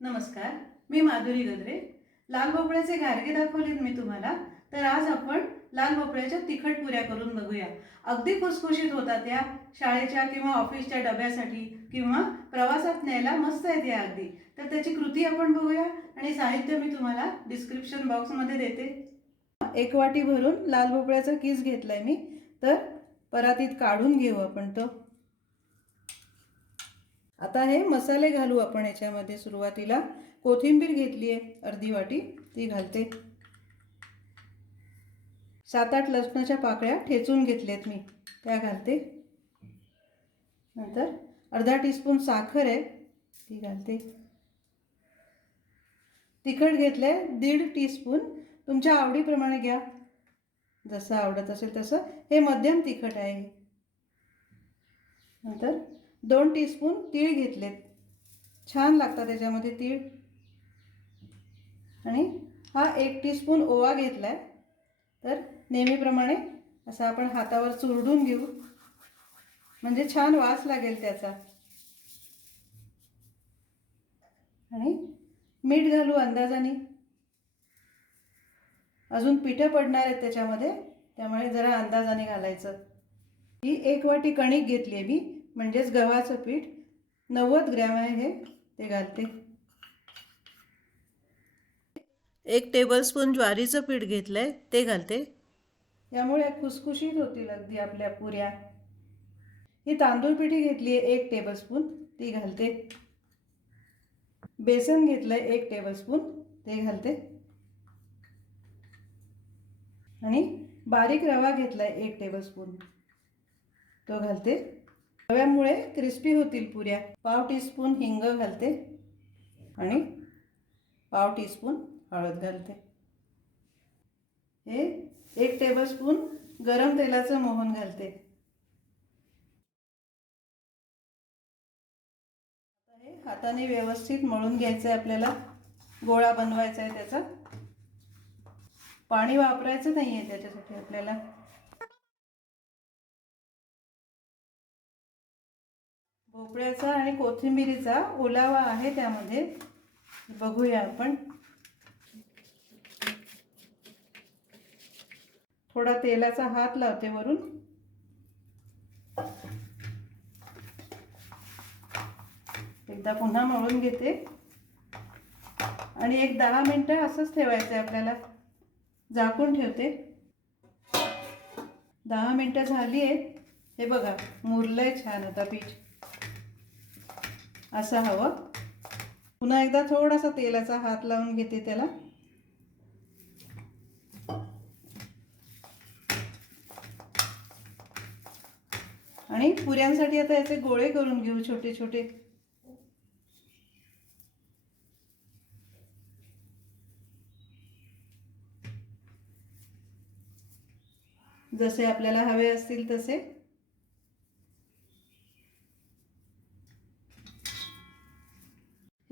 नमस्कार मी माधुरी गद्रे. लाल भोपळ्याचे गारगे दाखवलेत मी तुम्हाला. तर आज आपण लाल भोपळ्याच्या तिखट पुऱ्या करून बघूया. अगदी खुसखुशीत होतात त्या शाळेच्या किंवा ऑफिसच्या डब्यासाठी किंवा प्रवासात न्यायला मस्त आहेत या अगदी. तर त्याची कृती आपण बघूया आणि साहित्य मी तुम्हाला डिस्क्रिप्शन बॉक्समध्ये देते. एक वाटी भरून लाल भोपळ्याचा किस घेतलाय मी. तर परातीत काढून घेऊ आपण तो. आता हे मसाले घालू आपण याच्यामध्ये सुरुवातीला. कोथिंबीर घेतली आहे अर्धी वाटी ती घालते. सात आठ लसणाच्या पाकळ्या ठेचून घेतल्यात मी त्या घालते. नंतर अर्धा टीस्पून साखर आहे ती घालते. तिखट घेतलं आहे दीड टीस्पून तुमच्या आवडीप्रमाणे घ्या. जसं आवडत असेल तसं. हे मध्यम तिखट आहे. नंतर दोन टीस्पून तीळ घेतलेत. छान लागतात त्याच्यामध्ये तीळ. आणि हा एक टीस्पून ओवा घेतला आहे तर नेहमीप्रमाणे असं आपण हातावर चुरडून घेऊ. म्हणजे छान वास लागेल त्याचा. आणि मीठ घालू अंदाजाने. अजून पिठं पडणार आहेत त्याच्यामध्ये. त्यामुळे जरा अंदाजाने घालायचं. ही एक वाटी कणिक घेतली आहे मी. म्हणजेच गव्हाचं पीठ नव्वद ग्रॅम आहे हे ते घालते. एक टेबलस्पून ज्वारीचं पीठ घेतलं आहे ते घालते. यामुळे खुसखुशीत होतील अगदी आपल्या पुऱ्या. ही तांदूळ पिठी घेतली आहे एक टेबलस्पून ती घालते. बेसन घेतलं आहे एक टेबलस्पून ते घालते. आणि बारीक रवा घेतला आहे एक टेबलस्पून तो घालते. रव्यामुळे क्रिस्पी होतील पुऱ्या. पाव टीस्पून हिंग घालते आणि पाव टीस्पून हळद घालते. हे एक टेबलस्पून गरम तेलाचं मोहन घालते. आता हे हाताने व्यवस्थित मळून घ्यायचं आहे आपल्याला. गोळा बनवायचा आहे त्याचा. पाणी वापरायचं नाही आहे त्याच्यासाठी आपल्याला. भोपळ्याचा आणि कोथिंबिरीचा ओलावा आहे त्यामध्ये. बघूया आपण. थोडा तेलाचा हात लावते वरून. एकदा पुन्हा मळून घेते. आणि एक दहा मिनटं असंच ठेवायचं आहे आपल्याला. झाकून ठेवते. दहा मिनटं झाली आहेत. हे बघा मुरलं आहे छान आता पीठ. असं हवं. पुन्हा एकदा थोडासा तेलाचा हात लावून घेते त्याला. आणि पुऱ्यांसाठी आता याचे गोळे करून घेऊ छोटे छोटे. जसे आपल्याला हवे असतील तसे.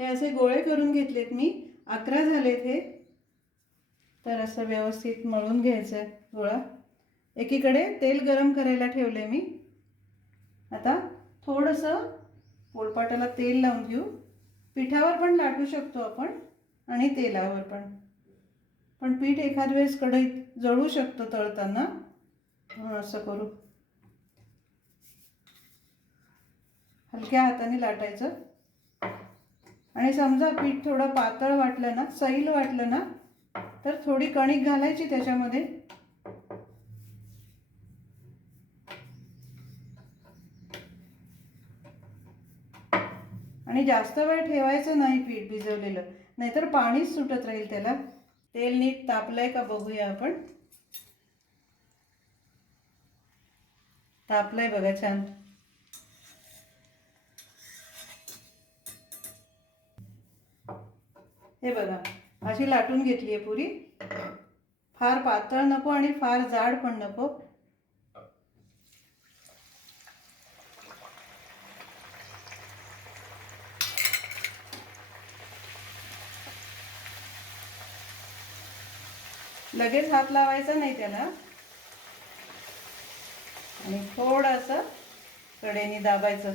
हे असे गोळे करून घेतलेत मी. अकरा झालेत हे. तर असं व्यवस्थित मळून घ्यायचं आहे गोळा. एकीकडे तेल गरम करायला ठेवले मी. आता थोडंसं पोळपाटाला तेल लावून घेऊ. पिठावर पण लाटू शकतो आपण आणि तेलावर पण. पण पीठ एखाद वेळेस कढईत जळू शकतो तळताना. म्हणून असं करू. हलक्या हाताने लाटायचं. आणि समजा पीठ थोडं पातळ वाटलं ना सैल वाटलं ना तर थोडी कणिक घालायची त्याच्यामध्ये. आणि जास्त वेळ ठेवायचं नाही पीठ भिजवलेलं नाहीतर पाणीच सुटत राहील त्याला. तेल नीट तापलंय का बघूया आपण. तापलंय बघा छान. हे बघा अशी लाटून घेतली आहे पुरी. फार पातळ नको आणि फार जाड पण नको. लगेच हात लावायचा नाही त्याला. आणि थोडंसं कडेने दाबायचं.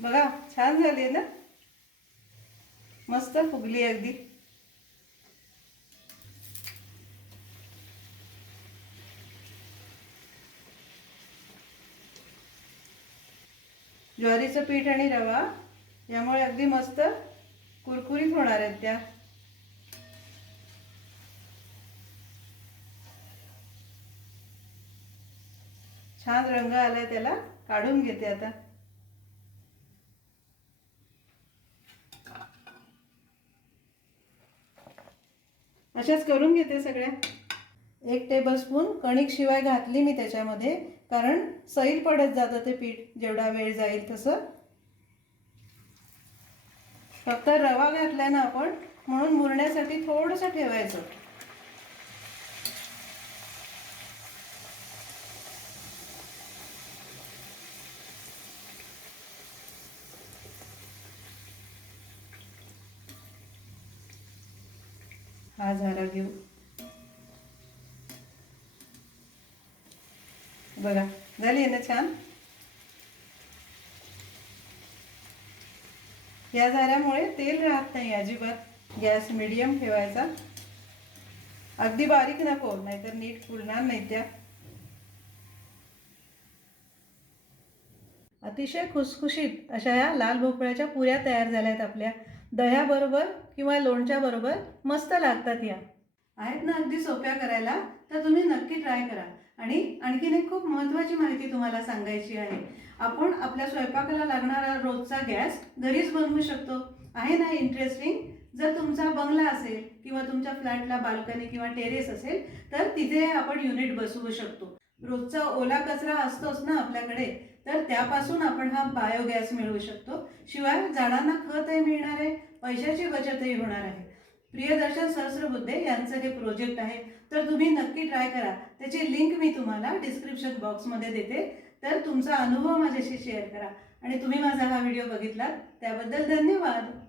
बघा छान झाली ना? मस्त फुगली अगदी. ज्वारीचं पीठ आणि रवा यामुळे अगदी मस्त कुरकुरीत होणार आहेत त्या. छान रंग आलाय त्याला काढून घेते आता. अशाच करून घेते सगळ्या. एक टेबलस्पून कणिक शिवाय घातली मी त्याच्यामध्ये कारण सैल पडत जातं ते पीठ जेवढा वेळ जाईल तसं. फक्त रवा घातलाय ना आपण म्हणून मुरण्यासाठी थोडंसं ठेवायचं. हा झाला घेऊ. बघा झाली आहे ना छान? या झाऱ्यामुळे तेल राहत नाही अजिबात. गॅस मिडियम ठेवायचा. अगदी बारीक नको नाहीतर नीट फुलणार नाही त्या. अतिशय खुसखुशीत अशा या लाल भोपळ्याच्या पुऱ्या तयार झाल्या आहेत आपल्या. दह्याबरोबर किंवा लोणच्या बरोबर मस्त लागतात या. आहेत ना अगदी सोप्या करायला तर तुम्ही नक्की ट्राय करा. आणि आणखीन एक खूप महत्त्वाची माहिती तुम्हाला सांगायची आहे. आपण आपल्या स्वयंपाकाला लागणारा रोजचा गॅस घरीच बनवू शकतो. आहे ना इंटरेस्टिंग जर तुमचा बंगला असेल किंवा तुमच्या फ्लॅटला बाल्कनी किंवा टेरेस असेल तर तिथे आपण युनिट बसवू शकतो. रोजचा ओला कचरा असतोच ना आपल्याकडे तर त्यापासून आपण हा बायोगॅस मिळवू शकतो. शिवाय झाडांना खतही मिळणार आहे पैशाची बचतही होणार आहे. प्रियदर्शन सहस्रबुद्धे यांचं हे प्रोजेक्ट आहे. तर तुम्ही नक्की ट्राय करा. त्याची लिंक मी तुम्हाला डिस्क्रिप्शन बॉक्समध्ये देते. तर तुमचा अनुभव माझ्याशी शेअर करा. आणि तुम्ही माझा हा व्हिडिओ बघितला त्याबद्दल धन्यवाद.